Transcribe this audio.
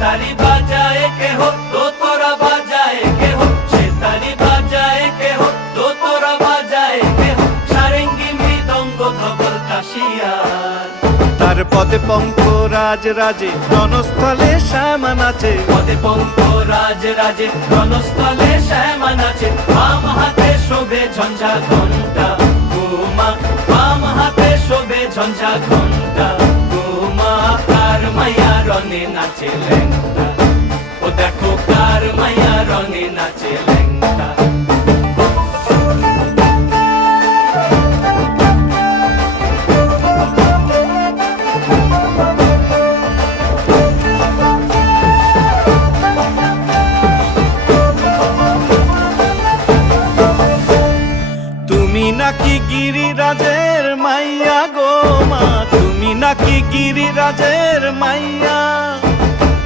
তারি বাজায় কেহ দোতরা বাজায় কেহ সে তারি বাজায় কেহ দোতরা বাজায় কেহ সারেঙ্গি মৃদঙ্গ ধবল কাশিয়ার তার পদে পঙ্ক রাজ রাজে রণস্থলে শ্যামা নাচে পদে পঙ্ক রাজ রাজে রণস্থলে শ্যামা নাচে বাম হাতে শোভে ঝঞ্ঝা ঘণ্টা উমা বাম হাতে শোভে ঝঞ্ঝা ঘণ্টা উমা কার মায়া রনে নাচে ল্যাংটা ও দেখো কার মায়া রনে নাচে ল্যাংটা তুমি নাকি গিরিরাজের মাইয়া গো মা, তুমি নাকি গিরিরাজের মাইয়া।